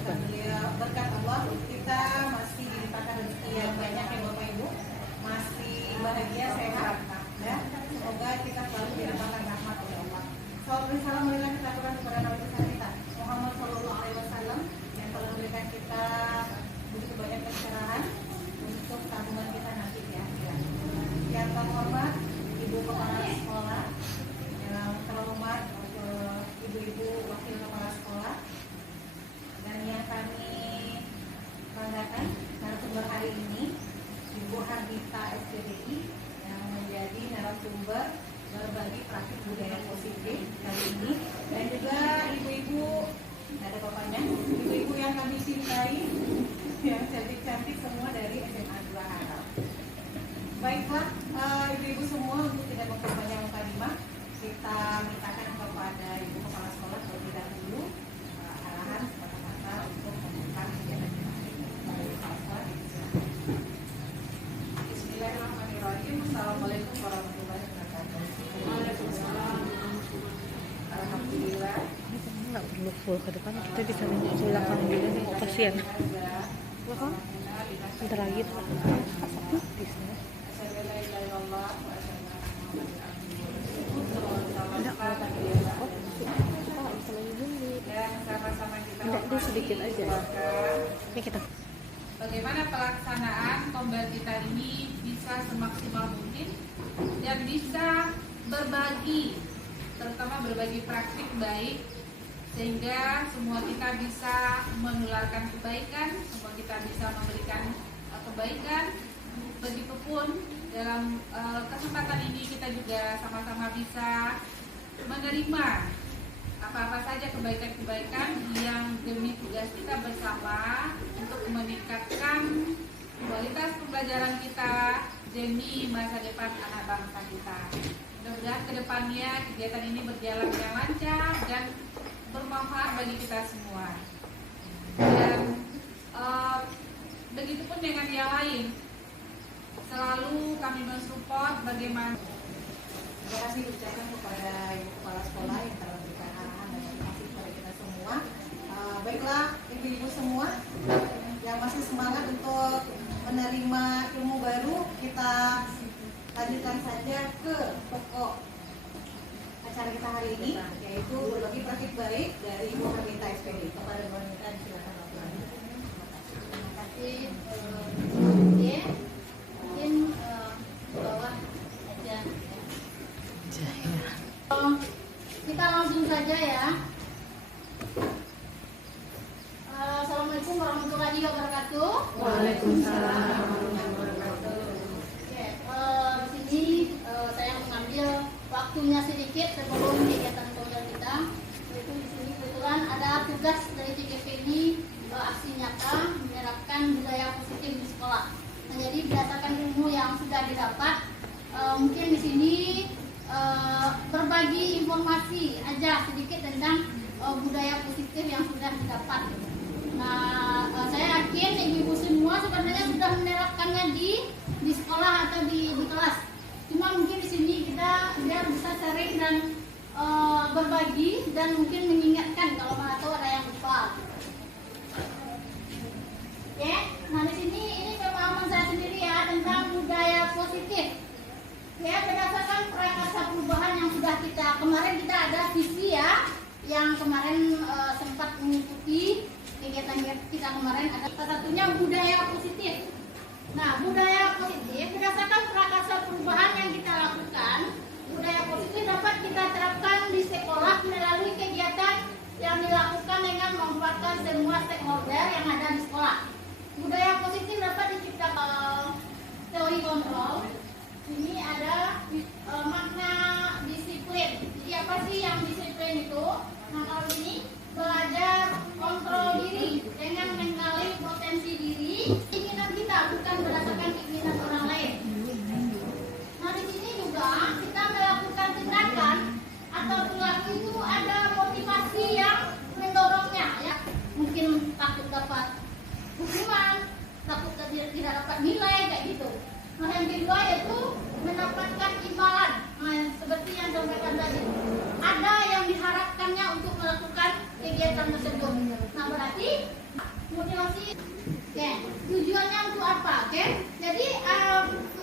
Alhamdulillah berkat Allah kita masih dilimpahkan rezeki yang banyak ya Bapak Ibu, masih bahagia sehat ya. Semoga kita selalu dilimpahkan rahmat oleh Allah. Salam Alhamdulillah kita aturkan kepada Nabi besar kita Muhammad Shallallahu Alaihi Wasallam yang telah memberikan kita begitu banyak pencerahan untuk tabungan kita nanti ya. Yang terhormat Ibu Kepala Sekolah, yang terhormat Ibu-ibu Wakil Kepala Sekolah, dan yang kami banggakan narasumber hari ini Ibu Hardita SPDI yang menjadi narasumber berbagi praktik budaya positif kali ini, dan juga ibu-ibu, ada bapaknya, ibu-ibu yang kami cintai, yang cantik-cantik semua dari SMA 2 Harau. Baiklah, ibu-ibu semua, untuk tidak memperpanjang mukadimah, kita mintakan kepada Ibu Kepala Sekolah terlebih dahulu arahan kata-kata untuk membuka kegiatan kita. Bismillahirrahmanirrahim. Assalamualaikum warahmatullahi wabarakatuh. Waalaikumsalam. Alhamdulillah. Nggak perlu full ke depan, kita bisa nunggu ke belakang dulu nih, kasihan. Belakang? Bentar lagi tuh. Asapnya di sini. Enggak, dia sedikit aja. Ini kita. Bagaimana pelaksanaan tombel kita ini bisa semaksimal mungkin dan bisa berbagi, terutama berbagi praktik baik, sehingga semua kita bisa menularkan kebaikan, semua kita bisa memberikan kebaikan. Begitupun dalam kesempatan ini kita juga sama-sama bisa menerima apa-apa saja kebaikan-kebaikan yang demi tugas kita bersama untuk meningkatkan kualitas pembelajaran kita demi masa depan anak bangsa kita. Mudah-mudahan kedepannya kegiatan ini berjalan dengan lancar dan bermanfaat bagi kita semua. Dan begitupun dengan yang lain, selalu kami mensupport bagaimana. Terima kasih ucapkan kepada Ibu Kepala Sekolah yang telah memberikan arahan dan motivasi kepada kita semua. Baiklah ibu-ibu semua yang masih semangat untuk menerima ilmu baru, kita lanjutkan saja ke pokok acara kita hari ini, yaitu berbagi praktik baik dari Ibu Hardita SPD. Kepada Bu Hardita, silakan. Terima kasih. Mungkin bawah aja. Kita langsung saja ya. Assalamualaikum warahmatullahi wabarakatuh. Waalaikumsalam warahmatullahi wabarakatuh. Oke, di sini saya mengambil waktunya sedikit sebelum kegiatan tombel kita. Yaitu di sini kebetulan ada tugas dari TGP ini, aksi nyata menerapkan budaya positif di sekolah. Nah, jadi berdasarkan ilmu yang sudah didapat, mungkin di sini berbagi informasi aja sedikit tentang budaya positif yang sudah didapat. Nah, saya yakin ibu-ibu semua sebenarnya sudah menerapkannya di sekolah atau di kelas. Cuma mungkin di sini kita biar bisa sharing dan berbagi dan mungkin mengingatkan kalau mana tahu ada yang lupa. Oke, nah di sini ini pemahaman saya sendiri ya tentang budaya positif. Ya, berdasarkan prakasa perubahan yang sudah kemarin kita ada visi ya, yang kemarin sempat mengikuti kegiatan kita kemarin, ada salah satunya budaya positif. Nah, budaya positif berdasarkan prakasa perubahan yang kita lakukan, budaya positif dapat kita terapkan di sekolah melalui kegiatan yang dilakukan dengan memanfaatkan semua stakeholder yang ada di sekolah. Budaya positif dapat diciptakan teori kontrol. Ini ada makna disiplin. Jadi apa sih yang disiplin itu? Nah, kalau ini belajar kontrol diri dengan mengenali potensi diri, keinginan kita bukan berdasarkan keinginan orang lain. Nah, di sini juga kita melakukan tindakan atau perilaku itu ada motivasi yang mendorongnya ya. Mungkin takut dapat hukuman, takut tidak dapat nilai kayak gitu. Nah, yang kedua yaitu mendapatkan imbalan. Nah, seperti yang disampaikan tadi, ada yang diharapkannya untuk melakukan kegiatan tersebut. Nah, berarti motivasi. Oke, tujuannya untuk apa? Oke, jadi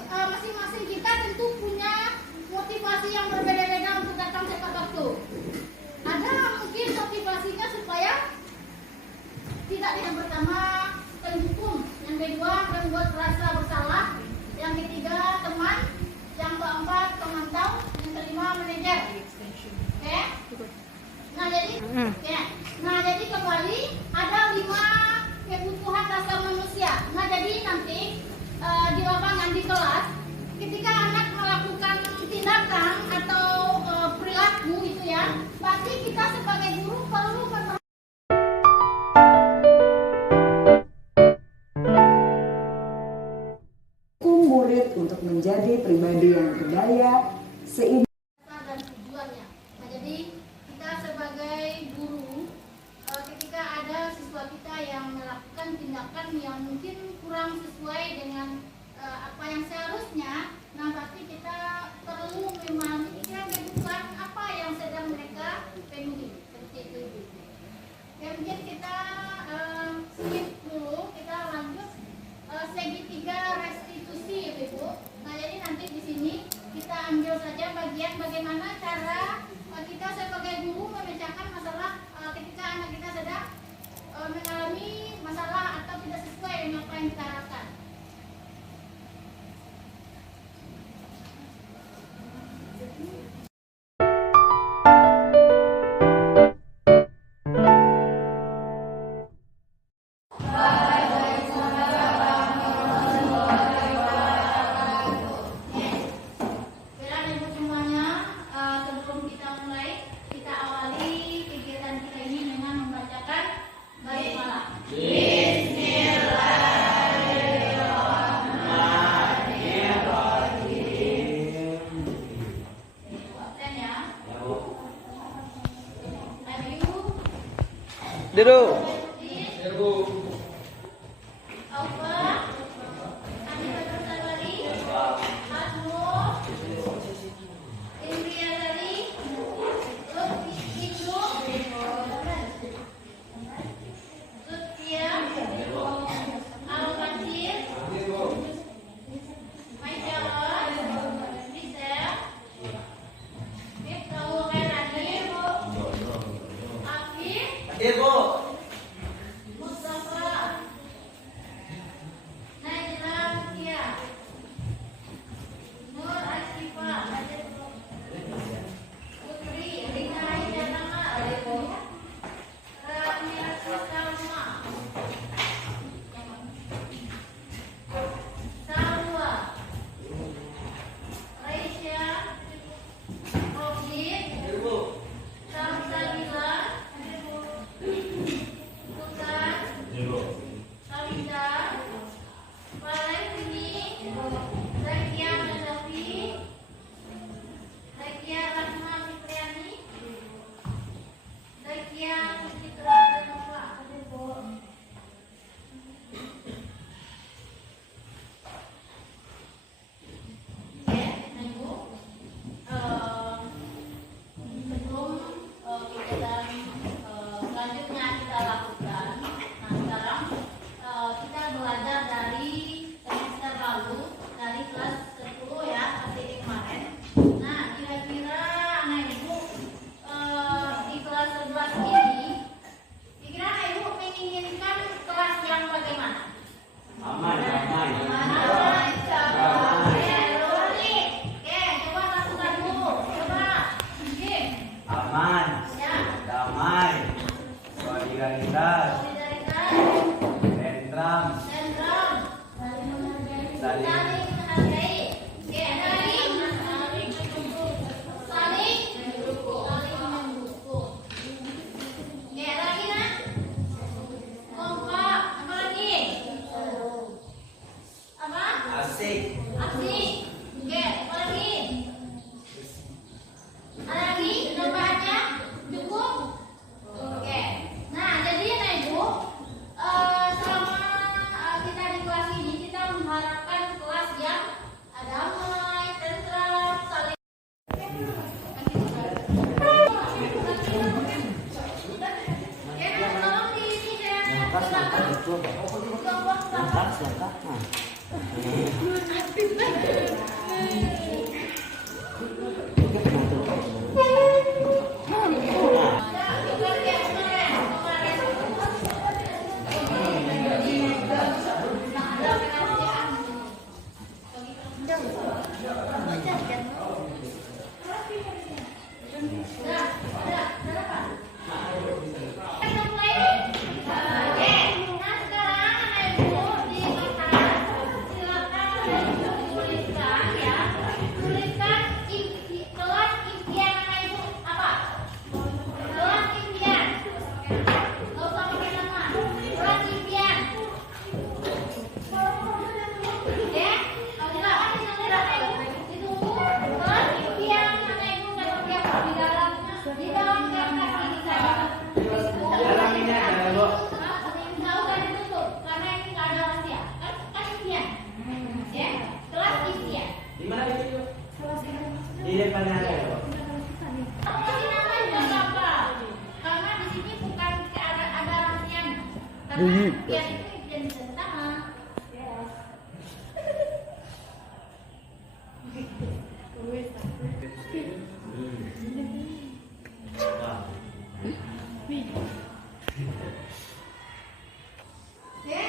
masing-masing kita tentu punya motivasi yang berbeda-beda untuk datang tepat waktu. Ada mungkin motivasinya supaya tidak, yang pertama terhukum, yang kedua membuat rasa bersalah, yang ketiga teman, yang keempat pemantau, yang kelima manajer. Oke. Nah jadi kembali ada 5 kebutuhan dasar manusia. Nah jadi nanti di lapangan di kelas ketika anak melakukan tindakan atau perilaku itu ya, pasti kita sebagai guru perlu murid untuk menjadi pribadi yang berdaya seimbang dan tujuannya. Nah, jadi kita sebagai guru ketika ada siswa kita yang melakukan tindakan yang mungkin kurang sesuai dengan apa yang seharusnya, nah pasti kita perlu memahami kebutuhan apa yang sedang mereka penuhi seperti itu. Ya, mungkin kita skip dulu, kita lanjut segitiga restitusi, Ibu. Nah, jadi nanti di sini kita ambil saja bagian bagaimana cara kita sebagai guru memecahkan masalah ketika anak kita sedang mengalami masalah atau tidak sesuai dengan apa yang kita harapkan. Duduk.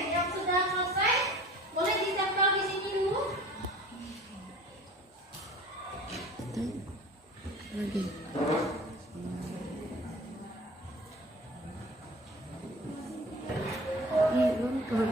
Yang sudah selesai boleh ditempel di sini dulu. Lagi. Nonton.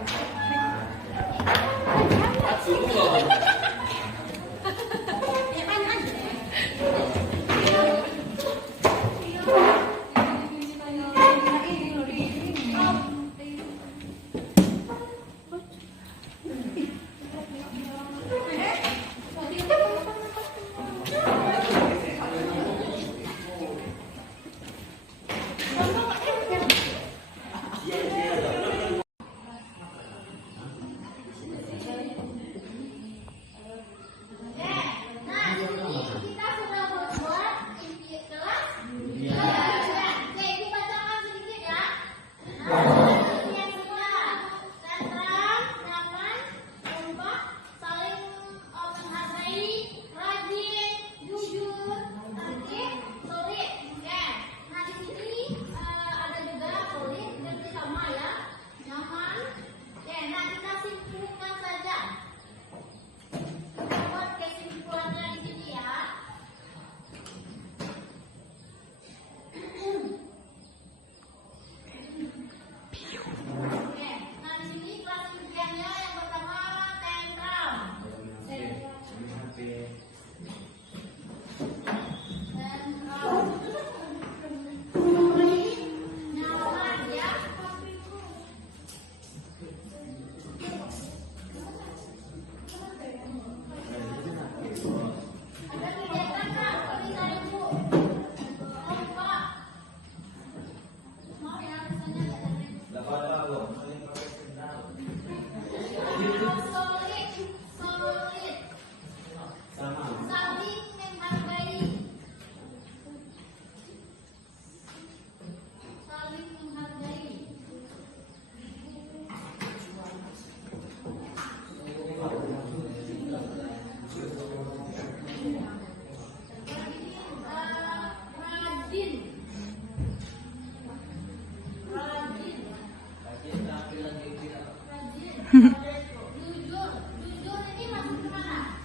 Jujur ini masuk ke mana?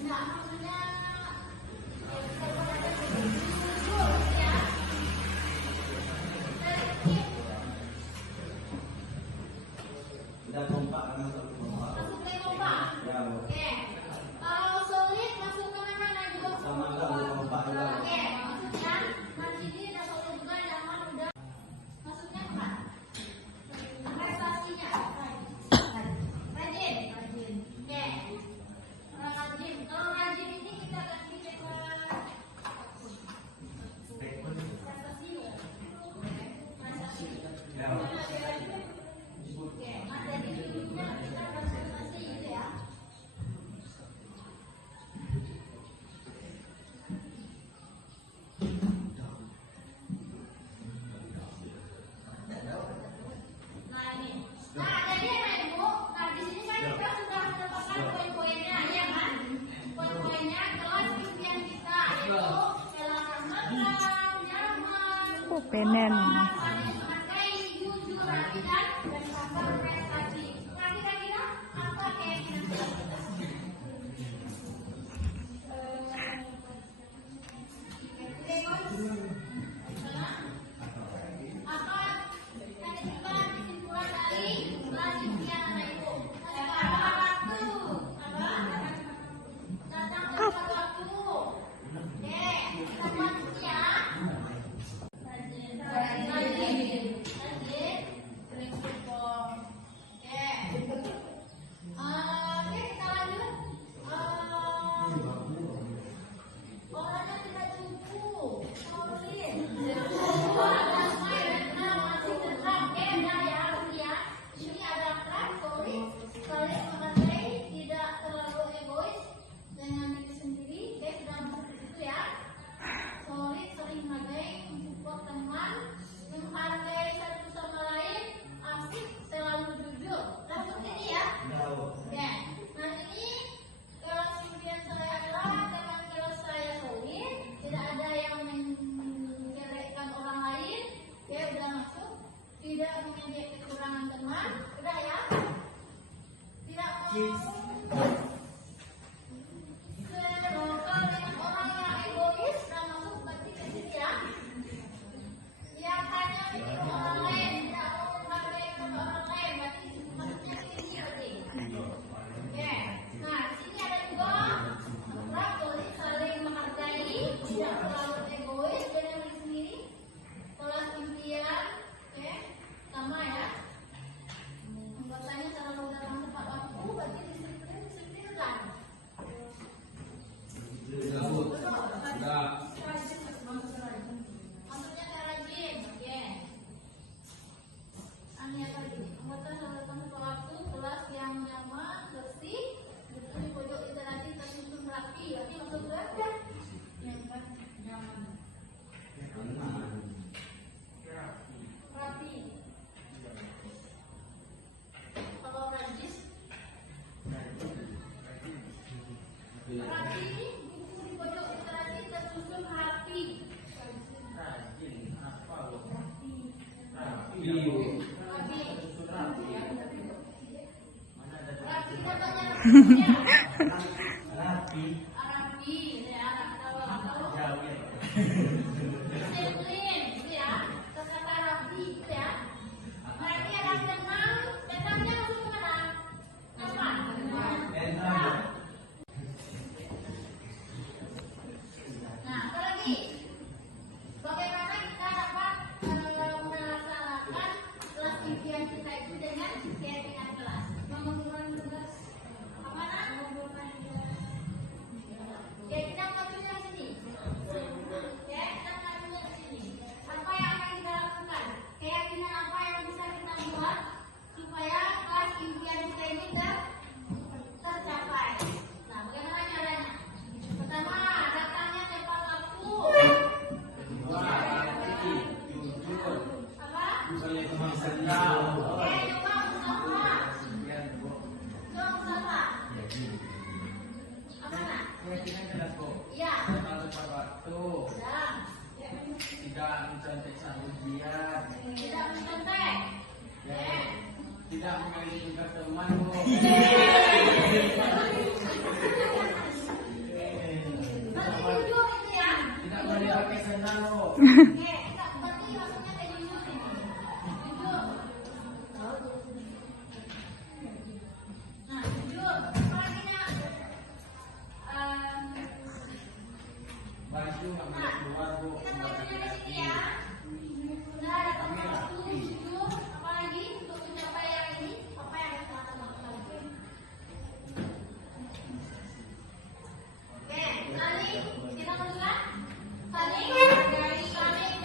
Enggak, maksudnya jujur ya. Masuk ke kompak. Oke. Kalau solid masuk ke mana juga? Oke, maksudnya nanti ini udah solid juga, nyaman udah. Masuknya ke mana? Prestasinya. Rajin. Oke. Rajin. Kalau rajin ini kita ganti tema prestasi. Prestasi. Penen. Menghargai, jujur, rapi dan berprestasi. Kira-kira apa keyakinan kita? Tidak menjadi kekurangan teman, udah ya. Tidak kalau dengan orang yang egois, dan masuk berarti ke sini ya. Yang hanya mikir orang lain, tidak mau menghargai orang lain, berarti maksudnya ke sini berarti. Oke, nah di sini ada juga orang saling menghargai, tidak terlalu egois dengan diri sendiri. Kelas impian, oke. Sama ya, anggotanya selalu dalam tepat waktu, berarti disiplin kan? Maksudnya rajin, oke. Anggota selalu datang tepat waktu, kelas yang nyaman, bersih, duduk di pojok literasi tersusun rapi, berarti maksud berapa? Yang nyaman. Rapi. Kalau rajis, rapi ini buku di pojok literasi tersusun rapi. Rapi katanya rapi ya, atau disiplin gitu ya, kata rapi gitu ya. Berarti ada tenang, tenangnya masuk ke mana? Apa? Nah, apa lagi? Bagaimana kita dapat melaksanakan kelas impian kita itu dengan keyakinan kelas? Mengumpulkan tugas apa nak? Mengumpulkan keyakinan maksudnya sini. Keyakinan maksudnya sini. Apa yang akan kita lakukan? Keyakinan apa yang bisa kita buat supaya kelas impian kita ini tercapai? Nah, bagaimana caranya? Pertama, datangnya tepat waktu. Apa? Oke, coba usaha. Coba usaha. Apa nak? Iya. Tidak mencontek ujian, Tidak mencontek. tidak mengalih tugas temanmu, Berarti jujur itu ya. tidak boleh pakai sendal. Oke, berarti maksudnya kayak jujur ini. Jujur. Nah, jujur. Apa lagi nak? Baju nggak boleh keluar bu. Kita bacanya di sini ya. Sudah datang waktu, jujur. Apa lagi untuk mencapai yang ini? Apa yang harus kita lakukan? Oke, saling kita mulai. Saling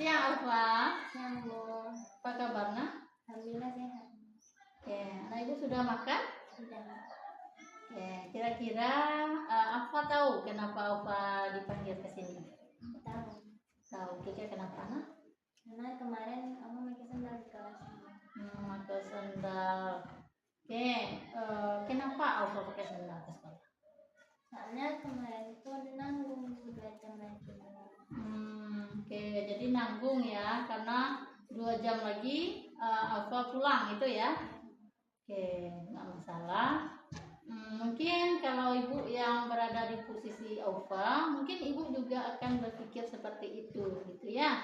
Siang Alfa. Siang Bu. Apa kabarnya? Alhamdulillah sehat. Oke, anak ibu sudah makan? Sudah. Oke, kira-kira Alfa tahu kenapa Alfa dipanggil ke sini? Tahu. Tahu, kira kenapa nak? Karena kemarin aku pakai sandal di kelas. Pakai sandal. Oke, kenapa Alfa pakai sandal ke sekolah? Soalnya kemarin itu ada nanggung 2 jam lagi. Oke, jadi nanggung ya, karena 2 jam lagi Alfa pulang itu ya. Oke, nggak masalah. Mungkin kalau ibu yang berada di posisi Alfa, mungkin ibu juga akan berpikir seperti itu, gitu ya.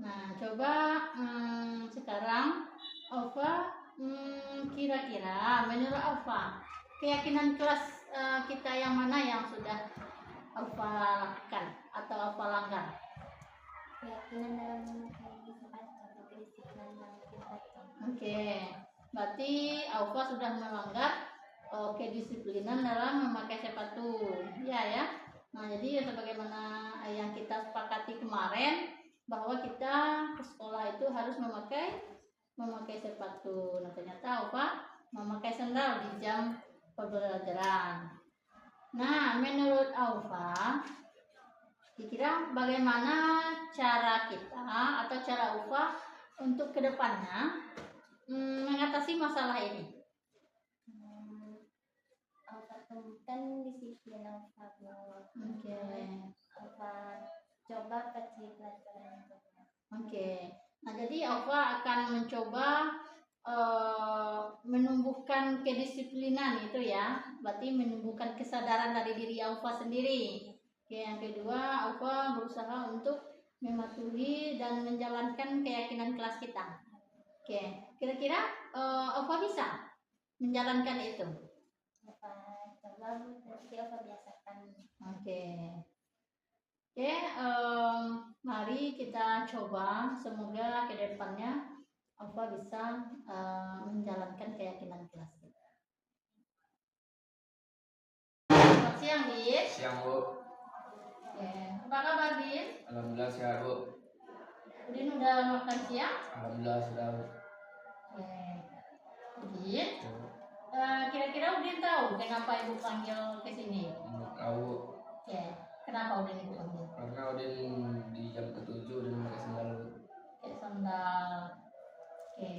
Nah, coba sekarang Alfa, kira-kira menurut Alfa, keyakinan kelas kita yang mana yang sudah Alfa lakukan atau Alfa langgar? Keyakinan dalam memakai sepatu atau kedisiplinan dalam sepatu. Oke, berarti Alfa sudah melanggar kedisiplinan dalam memakai sepatu, ya. Nah, jadi sebagaimana yang kita sepakati kemarin bahwa kita ke sekolah itu harus memakai sepatu. Nah, ternyata Alfa memakai sandal di jam pembelajaran. Nah, menurut Alfa, kira-kira bagaimana cara kita atau cara Alfa untuk kedepannya mengatasi masalah ini? Alfa temukan disiplin Alfa. Oke. Alfa coba kecil pelajaran itu. Oke. Nah, jadi Alfa akan mencoba menumbuhkan kedisiplinan itu ya. Berarti menumbuhkan kesadaran dari diri Alfa sendiri. Oke, yang kedua, Alfa berusaha untuk mematuhi dan menjalankan keyakinan kelas kita. Oke, kira-kira Alfa bisa menjalankan itu? Alfa coba nanti Alfa biasakan. Oke. Oke, mari kita coba. Semoga ke depannya Alfa bisa menjalankan keyakinan kelas kita. Selamat siang, Din. Siang Bu. Oke, apa kabar, Din? Alhamdulillah sehat Bu. Din udah makan siang? Alhamdulillah sudah Bu. Oke. Din, kira-kira Udin tahu kenapa ibu panggil ke sini? Tahu Oke, kenapa Udin ibu panggil? karena Udin di jam ke-7 Udin memakai sandal Bu. Kayak sandal. Oke.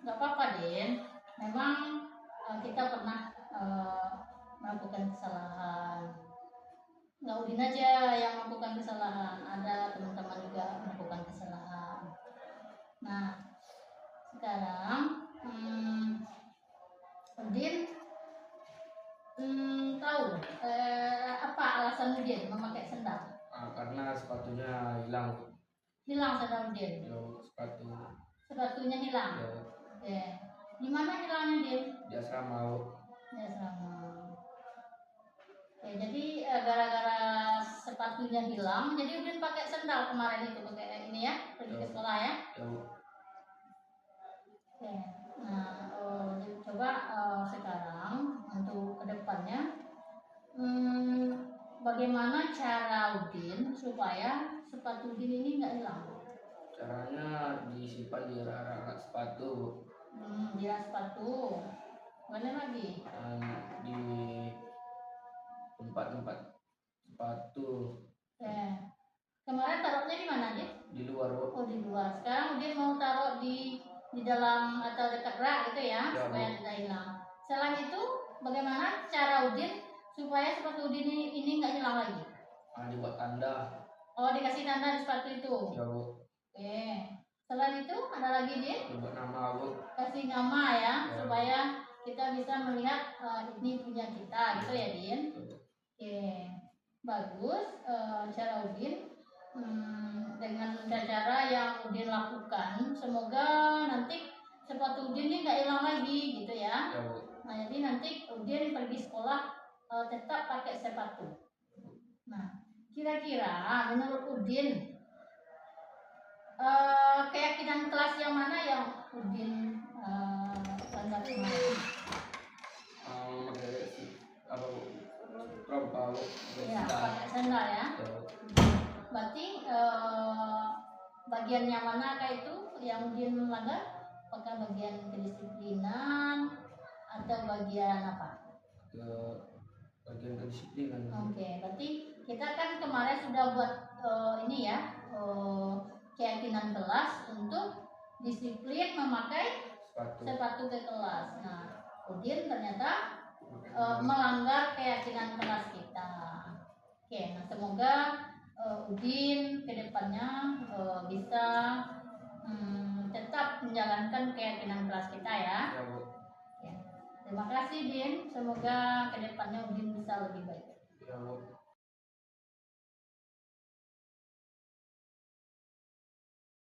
Nggak apa-apa, Din. Memang kita pernah melakukan kesalahan. Nggak Udin aja yang melakukan kesalahan, ada teman-teman juga melakukan kesalahan. Nah, sekarang Udin tahu apa alasan Udin memakai sandal? Karena sepatunya hilang Bu. Hilang sandal Udin. Sepatunya hilang. Ya, Oke. Di mana hilangnya, Din? di asrama Bu. Di asrama. Oke, jadi gara-gara sepatunya hilang, jadi Udin pakai sandal kemarin itu, pakai ini ya, pergi ke sekolah ya. Ya Bu. Oke. Nah, coba sekarang untuk kedepannya, bagaimana cara Udin supaya sepatu Udin ini nggak hilang? Caranya disimpan di rak sepatu Bu. Di rak sepatu. Mana lagi? Dan di tempat-tempat sepatu Oke. Kemarin taruhnya di mana, Din? di luar Bu. Oh, di luar. Sekarang Udin mau taruh di dalam atau dekat rak gitu ya, Ya, supaya Bu. tidak hilang. Selain itu, bagaimana cara Udin supaya sepatu Udin ini nggak hilang lagi? Dibuat tanda. Oh, dikasih tanda di sepatu itu. Ya Bu. Oke. Selain itu ada lagi, Din? Dibuat nama Bu. Kasih nama ya, Ya. supaya kita bisa melihat ini punya kita gitu ya, Din. Oke, bagus. Cara Udin dengan cara yang Udin lakukan, semoga nanti sepatu Udin ini nggak hilang lagi gitu ya. Ya Bu. Nah, jadi nanti Udin pergi sekolah tetap pakai sepatu. Nah, kira-kira menurut Udin keyakinan kelas yang mana yang Udin langgar kemarin? Pakai apa Bu? Rompa Bu. Pakai Ya, sandal. pakai sandal ya. Ya, Bu. berarti bagian yang manakah itu yang Udin melanggar? Apakah bagian kedisiplinan atau bagian apa? ke bagian kedisiplinan. Oke, berarti kita kan kemarin sudah buat ini ya, keyakinan kelas untuk disiplin memakai sepatu ke kelas. Nah, Udin ternyata melanggar keyakinan kelas kita. Oke, nah semoga Udin kedepannya bisa tetap menjalankan keyakinan kelas kita ya. Ya, Bu. Ya. Terima kasih Din, semoga kedepannya Udin bisa lebih baik. Ya, Bu.